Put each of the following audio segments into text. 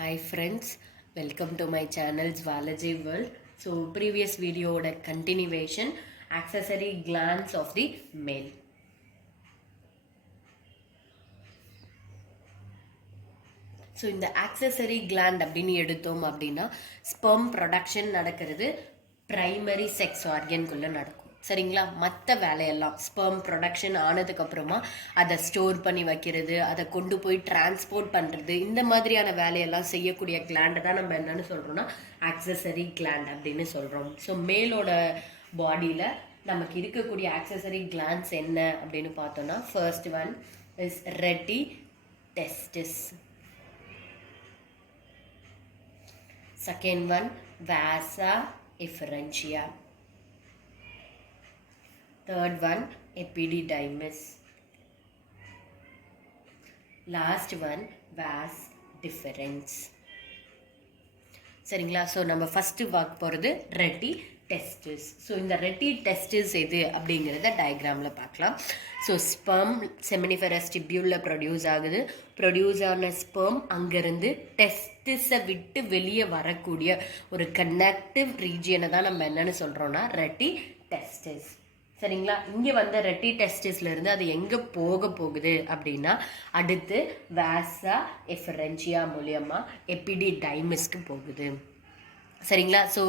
Hi friends, welcome to my channel Zwalaji World. So previous video oda continuation, accessory glands of the male. So இந்த accessory gland அப்படின்னு எடுத்தோம் அப்படின்னா sperm production நடக்கிறது primary sex ஆர்கன்குள்ளே நடக்கும். சரிங்களா? மற்ற வேலையெல்லாம் ஸ்பெர்ம் ப்ரொடக்ஷன் ஆனதுக்கப்புறமா அதை ஸ்டோர் பண்ணி வைக்கிறது, அதை கொண்டு போய் டிரான்ஸ்போர்ட் பண்ணுறது, இந்த மாதிரியான வேலையெல்லாம் செய்யக்கூடிய கிளாண்டை தான் நம்ம என்னென்னு சொல்கிறோம்னா ஆக்சசரி கிளாண்ட் அப்படின்னு சொல்கிறோம். ஸோ மேலோட பாடியில் நமக்கு இருக்கக்கூடிய ஆக்சசரி கிளாண்ட்ஸ் என்ன அப்படின்னு பார்த்தோன்னா, first one is Reddy testis. Second one, vasa efferentia. Third one, epididymis. Last one, vas deferens. சரிங்களா? ஸோ நம்ம ஃபஸ்ட்டு பார்க்க போகிறது ரெட்டி டெஸ்டிஸ். ஸோ இந்த ரெட்டி டெஸ்டிஸ் எது அப்படிங்கிறத டயக்ராமில் பார்க்கலாம். ஸோ ஸ்பெர்ம் செமினிஃபெரஸ் டிபியூலில் ப்ரொடியூஸ் ஆகுது. ப்ரொடியூஸ் ஆன ஸ்பெர்ம் அங்கேருந்து டெஸ்டிஸை விட்டு வெளியே வரக்கூடிய ஒரு கனெக்டிவ் ரீஜியனை தான் நம்ம என்னென்னு சொல்கிறோன்னா ரெட்டி டெஸ்டிஸ். சரிங்களா? இங்கே வந்த ரெட்டி டெஸ்டிஸ்லேருந்து அது எங்கே போக போகுது அப்படின்னா அடுத்து வாசா எஃபரென்சியா மூலியமாக எபிடிடைமிஸ்க்கு போகுது. சரிங்களா? ஸோ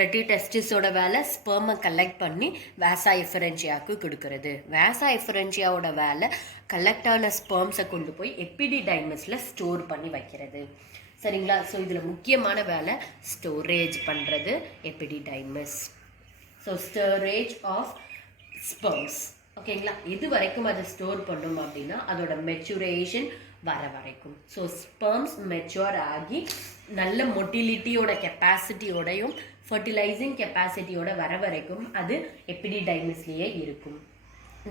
ரெட்டி டெஸ்டிஸோட வேலை ஸ்பெர்மை கலெக்ட் பண்ணி வாசா எஃபரென்சியாவுக்கு கொடுக்கறது. வாசா எஃபரென்சியாவோட வேலை கலெக்ட் ஆன ஸ்பெர்ம்ஸை கொண்டு போய் எபிடிடைமஸில் ஸ்டோர் பண்ணி வைக்கிறது. சரிங்களா? ஸோ இதில் முக்கியமான வேலை ஸ்டோரேஜ் பண்ணுறது epididymis. So storage of sperms. ஓகேங்களா? இது வரைக்கும் அதை ஸ்டோர் பண்ணும் அப்படின்னா அதோட மெச்சுரேஷன் வர வரைக்கும். ஸோ ஸ்பெர்ம்ஸ் மெச்சுவர் ஆகி நல்ல மொட்டிலிட்டியோட கெப்பாசிட்டியோடையும் ஃபர்டிலைசிங் கெப்பாசிட்டியோட வர வரைக்கும் அது எபிடிடைமஸ்லேயே இருக்கும்.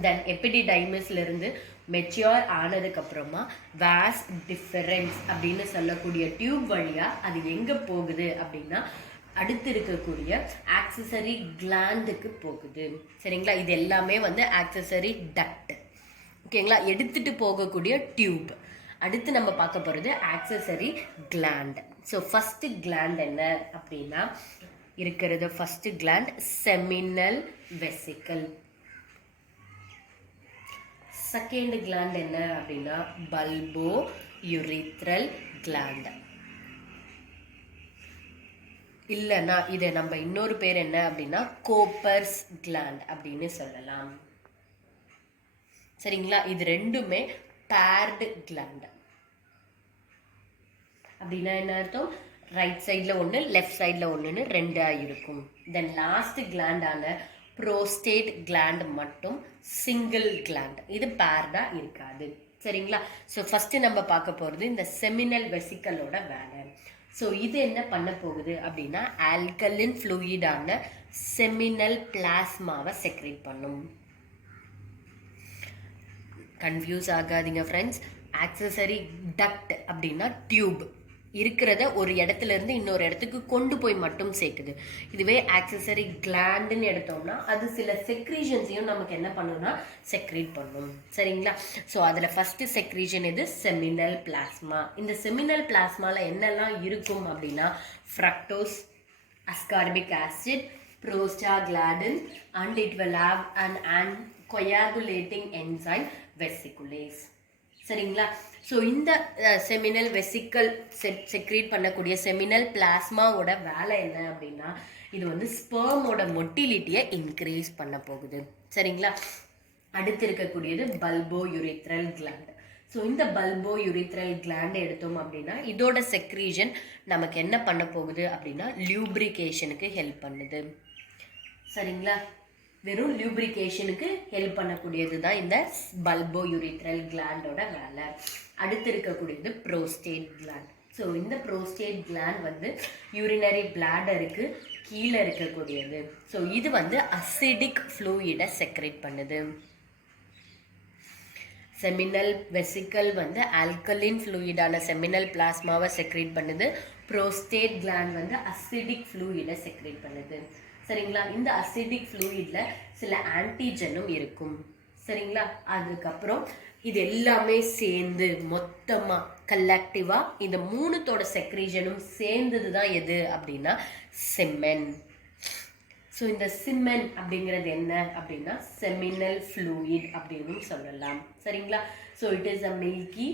தென் எபிடிடைமஸ்லேருந்து மெச்சுவர் ஆனதுக்கப்புறமா வாஸ் டிஃபரன்ஸ் அப்படின்னு சொல்லக்கூடிய டியூப் வழியாக அது எங்கே போகுது அப்படின்னா அடுத்து இருக்கக்கூடிய ஆக்சசரி கிளாண்டுக்கு போகுது. சரிங்களா? இது எல்லாமே வந்து ஆக்சசரி டக்ட். ஓகேங்களா? எடுத்துட்டு போகக்கூடிய டியூப். அடுத்து நம்ம பார்க்க போகிறது accessory gland. So first gland என்ன அப்படின்னா இருக்கிறது first gland seminal vesicle. Second gland என்ன அப்படின்னா பல்போ யுரித்ரல் கிளாண்ட். இல்லைன்னா இதை நம்ம இன்னொரு பேர் என்ன அப்படின்னா கோப்பர்ஸ் கிளாண்ட் அப்படின்னு சொல்லலாம். சரிங்களா? இது ரெண்டுமே பேர்டு கிளாண்ட். அப்படின்னா என்ன அர்த்தம்? ரைட் சைடில் ஒன்று லெஃப்ட் சைடில் ஒன்றுன்னு ரெண்டாக இருக்கும். தென் லாஸ்ட் கிளாண்டான ப்ரோஸ்டேட் கிளாண்ட் மட்டும் சிங்கிள் கிளாண்ட். இது பேர்டாக இருக்காது. சரிங்களா? ஸோ ஃபஸ்ட்டு நம்ம பார்க்க போகிறது இந்த செமினல் வெசிக்கலோட வேலை. ஸோ இது என்ன பண்ண போகுது அப்படின்னா ஆல்கலின் ஃப்ளூயிடான செமினல் பிளாஸ்மாவை செக்ரேட் பண்ணும். கன்ஃபியூஸ் ஆகாதீங்க ஃப்ரெண்ட்ஸ். ஆக்சசரி டக்ட் அப்படின்னா டியூப் இருக்கிறத ஒரு இடத்துல இருந்து இன்னொரு இடத்துக்கு கொண்டு போய் மட்டும் சேர்க்குது. இதுவே ஆக்சசரி கிளாண்டுன்னு எடுத்தோம்னா அது சில செக்ரீஷன்ஸையும் நமக்கு என்ன பண்ணுன்னா செக்ரேட் பண்ணும். சரிங்களா? ஸோ அதில் ஃபஸ்ட்டு செக்ரீஷன் இது செமினல் பிளாஸ்மா. இந்த செமினல் பிளாஸ்மாவில் என்னெல்லாம் இருக்கும் அப்படின்னா fructose, ascorbic acid, prostaglandin and it will have and coagulating enzyme vesiculase. சரிங்களா? ஸோ இந்த செமினல் வெசிக்கல் செக்ரேட் பண்ணக்கூடிய செமினல் பிளாஸ்மாவோட வேலை என்ன அப்படின்னா இது வந்து ஸ்பெர்மோட மொட்டிலிட்டியை இன்க்ரீஸ் பண்ண போகுது. சரிங்களா? அடுத்து இருக்கக்கூடியது பல்போ யுரித்ரல் கிளாண்ட். ஸோ இந்த பல்போ யுரித்ரல் கிளாண்ட் எடுத்தோம் அப்படின்னா இதோட செக்ரீஷன் நமக்கு என்ன பண்ண போகுது அப்படின்னா லியூப்ரிகேஷனுக்கு ஹெல்ப் பண்ணுது. சரிங்களா? வெறும் லியூப்ரிகேஷனுக்கு ஹெல்ப் பண்ணக்கூடியது தான் இந்த பல்போ யுரித்ரல் கிளாண்டோட வேலை. அடுத்து இருக்கக்கூடியது ப்ரோஸ்டேட் கிளாண்ட். ஸோ இந்த ப்ரோஸ்டேட் கிளாண்ட் வந்து யூரினரி பிளாடருக்கு கீழே இருக்கக்கூடியது. ஸோ இது வந்து அசிடிக் ஃப்ளூயிடை செக்ரேட் பண்ணுது. செமினல் வெசிக்கல் வந்து ஆல்கலின் ஃப்ளூயிடான செமினல் பிளாஸ்மாவை செக்ரேட் பண்ணுது. ப்ரோஸ்டேட் கிளாண்ட் வந்து அசிடிக் ஃப்ளூயிடை செக்ரேட் பண்ணுது. சரிங்களா? இந்த அசிடிக் ஃப்ளூயிட்ல சில ஆன்டிஜனும் இருக்கும். சரிங்களா? அதுக்கப்புறம் இது எல்லாமே சேர்ந்து மொத்தமா கலெக்டிவா இந்த மூணுத்தோட செக்ரீஷனும் சேர்ந்தது தான் எது அப்படின்னா செமன். ஸோ இந்த சிமென் அப்படிங்கிறது என்ன அப்படின்னா செமினல் ஃப்ளூயிட் அப்படின்னு சொல்லலாம். சரிங்களா? So it is a milky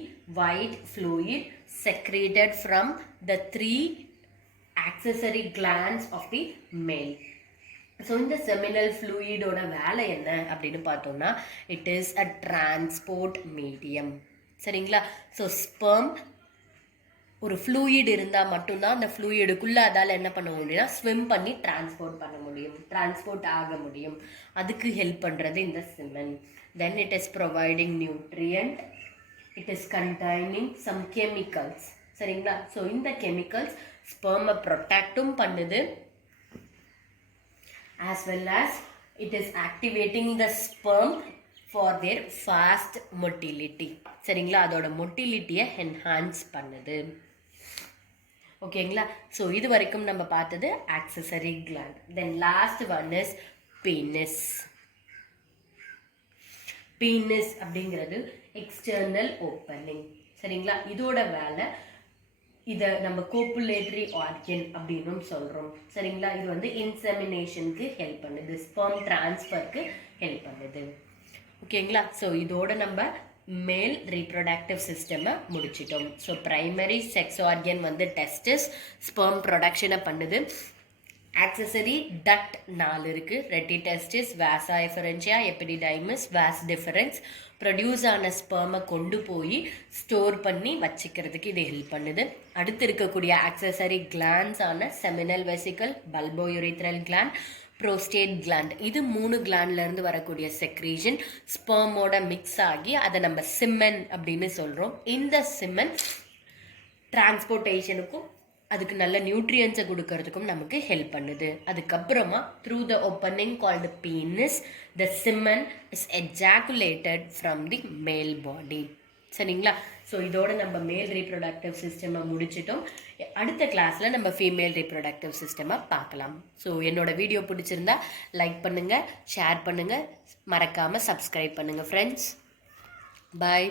white fluid secreted from the 3 accessory glands of the male. So இந்த செமினல் ஃப்ளூயிடோட வேலை என்ன அப்படின்னு பார்த்தோம்னா it is a transport medium. சரிங்களா? ஸோ ஸ்பெர்ம் ஒரு ஃப்ளூயிட் இருந்தால் மட்டும்தான் அந்த ஃப்ளூயிடுக்குள்ளே அதால் என்ன பண்ண முடியும்னா ஸ்விம் பண்ணி டிரான்ஸ்போர்ட் பண்ண முடியும், டிரான்ஸ்போர்ட் ஆக முடியும். அதுக்கு ஹெல்ப் பண்ணுறது இந்த semen. Then it is providing nutrient, it is containing some chemicals. சரிங்களா? ஸோ இந்த கெமிக்கல்ஸ் ஸ்பெர்மை ப்ரொடெக்டும் பண்ணுது, as well as it is activating the sperm for their fast motility. சரிங்களா? அதோட மொட்டிலிட்டியை என்ஹான்ஸ் பண்ணுது. ஓகேங்களா? ஸோ இது வரைக்கும் நம்ம பார்த்தது accessory gland. Then last one is penis. Penis அப்படிங்கிறது எக்ஸ்டர்னல் ஓப்பனிங். சரிங்களா? இதோட வேலை இதை நம்ம கோப்புலேட்டரி ஆர்கன் அப்படின்னு சொல்கிறோம். சரிங்களா? இது வந்து இன்செமினேஷனுக்கு ஹெல்ப் பண்ணுது, ஸ்பெர்ம் டிரான்ஸ்ஃபருக்கு ஹெல்ப் பண்ணுது. ஓகேங்களா? ஸோ இதோட நம்ம மேல் ரீப்ரொடக்டிவ் சிஸ்டமை முடிச்சிட்டோம். ஸோ ப்ரைமரி செக்ஸ் ஆர்கன் வந்து டெஸ்டிஸ், ஸ்பெர்ம் ப்ரொடக்ஷனை பண்ணுது. ஆக்சசரி டக்ட் 4 இருக்குது. ரெட்டி டெஸ்டிஸ், வாசா எஃபரன்சியா, எபிடிடைமஸ், வாஸ் டிஃபரன்ஸ். ப்ரொடியூஸ் ஆன ஸ்பெர்மை கொண்டு போய் ஸ்டோர் பண்ணி வச்சுக்கிறதுக்கு இது ஹெல்ப் பண்ணுது. அடுத்து இருக்கக்கூடிய ஆக்சசரி கிளாண்ட்ஸ் ஆன seminal vesicle, bulbourethral gland, prostate gland, இது 3 கிளாண்ட்லேருந்து வரக்கூடிய செக்ரீஷன் ஸ்பெர்மோட மிக்ஸ் ஆகி அதை நம்ம சிமென் அப்படின்னு சொல்கிறோம். இந்த சிமென் டிரான்ஸ்போர்ட்டேஷனுக்கும் அதுக்கு நல்ல நியூட்ரியன்ஸை கொடுக்கறதுக்கும் நமக்கு ஹெல்ப் பண்ணுது. அதுக்கப்புறமா through the opening called penis the semen is ejaculated from the male body. சரிங்களா? ஸோ இதோட நம்ம மேல் ரீப்ரொடக்டிவ் சிஸ்டமை முடிச்சிட்டோம். அடுத்த கிளாஸில் நம்ம ஃபீமேல் ரீப்ரொடக்டிவ் சிஸ்டமை பார்க்கலாம். ஸோ என்னோட வீடியோ பிடிச்சிருந்தா லைக் பண்ணுங்கள், ஷேர் பண்ணுங்கள், மறக்காமல் சப்ஸ்கிரைப் பண்ணுங்கள் ஃப்ரெண்ட்ஸ். பாய்.